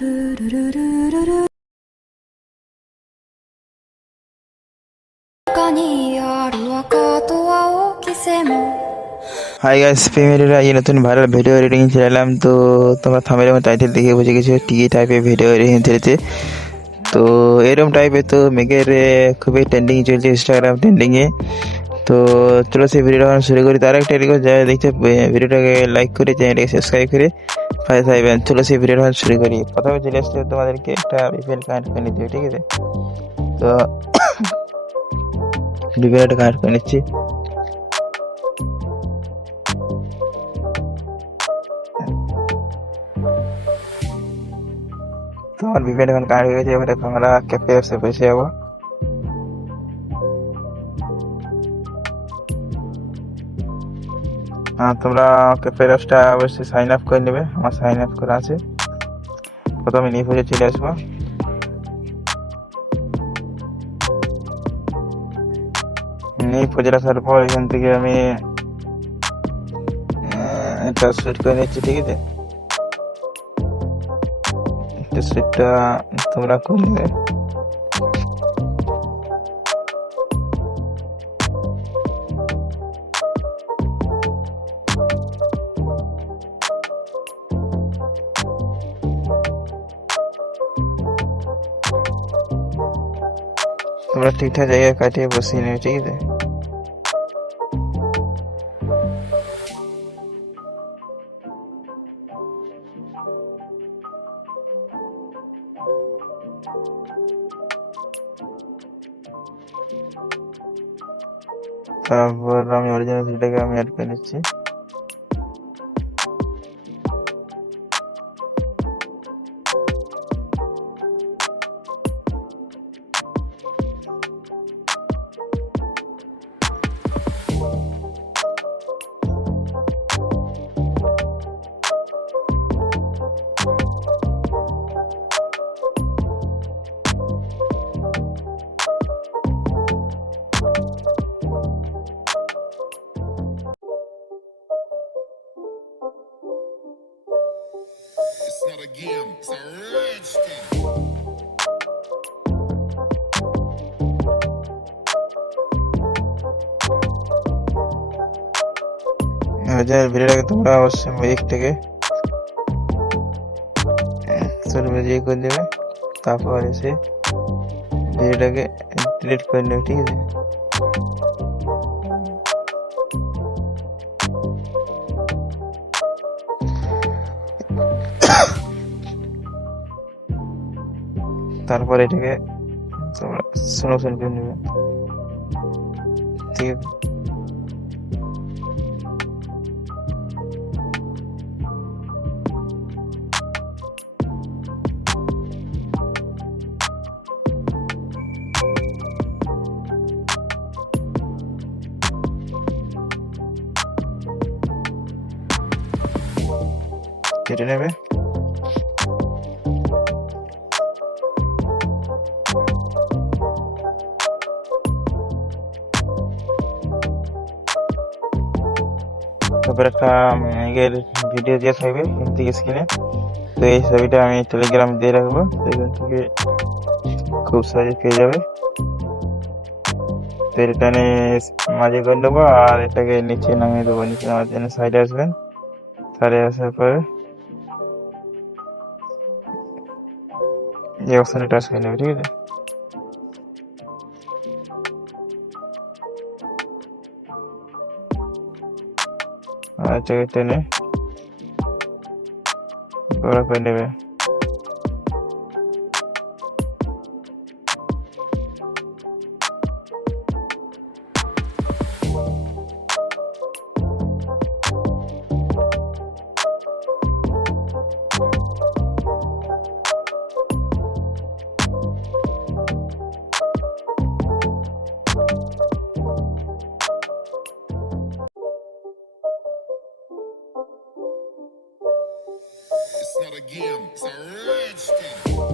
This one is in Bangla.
হাই গাইস ফ্যামিলিরা, এই নতুন ভাইরাল ভিডিও এডিটিং ছেড়েলাম। তো তোমরা থাম্বনেল এবং টাইটেল দেখে বুঝে গেছো টিকি টাইপের ভিডিও এডিটিং ছেড়েছে। তো এরকম টাইপের তো মেঘের খুবই ট্রেন্ডিং চলছে ইনস্টাগ্রাম ট্রেন্ডিংয়ে। তো চলো সেই ভিডিওটা এখন শুরু করি। তার একটা রিকোয়েস্ট, যারা দেখছে ভিডিওটাকে লাইক করে চ্যানেলটাকে সাবস্ক্রাইব করে পাশে থাকবেন। চলো সেই ভিডিওটা এখন শুরু করি। প্রথমে চলে আসতে তোমাদেরকে একটা ভিপিএন কানেক্ট করে নিতে হবে, ঠিক আছে? তো ভিপিএনটা কানেক্ট করে নিচ্ছি। তো আমার ভিপিএন এখন কানেক্ট হয়ে গেছে। এবারে আমরা ক্যাফে অ্যাপসে বসে যাবো। তোমরা ক্যাফে অ্যাপসটা অবশ্যই সাইন আপ করে নেবে। আমার সাইন আপ করা আছে। প্রথমে নিয়ে পড়ে চলে আসবো। নিয়ে পড়ে আসার পর এখান থেকে আমি এটা সেট করে নিচ্ছি, ঠিক আছে? সেটটা তোমরা করে নেবে। তোমরা ঠিকঠাক জায়গায় কাটিয়ে বসিয়ে নেবে, ঠিক আছে? তারপর আমি অরিজিনাল ভিডিওটাকে আমি অ্যাড করে নিচ্ছি। It's not a game, it's a rich thing. Original ভিডিওটাকে তোমরা অবশ্যই মিউজিক থেকে মিউজিক করে দেবে। তারপর এসে ভিডিওটাকে ডিলিট করে নেবে, ঠিক আছে? তারপর এটাকে তোমরা সলিউশন করে নেবে, ঠিক আছে? কেটে নেবে। তারপর একটা মেঘের ভিডিও দিয়ে থাকবে হিন্দি স্ক্রিনে। তো এই ছবিটা আমি টেলিগ্রাম দিয়ে রাখবো, এখান থেকে খুব সহজে পেয়ে যাবে। তো এখানে মাঝে করে দেবো আর এটাকে নিচে নামিয়ে দেবো। নিচে নামার জন্য সাইডে আসবেন। সাইডে আসার পরে এই অপশানে টাচ করে নেবে, ঠিক আছে? আর এটাকে টেনে বড় করে নেবে। It's not a game, it's a rich thing.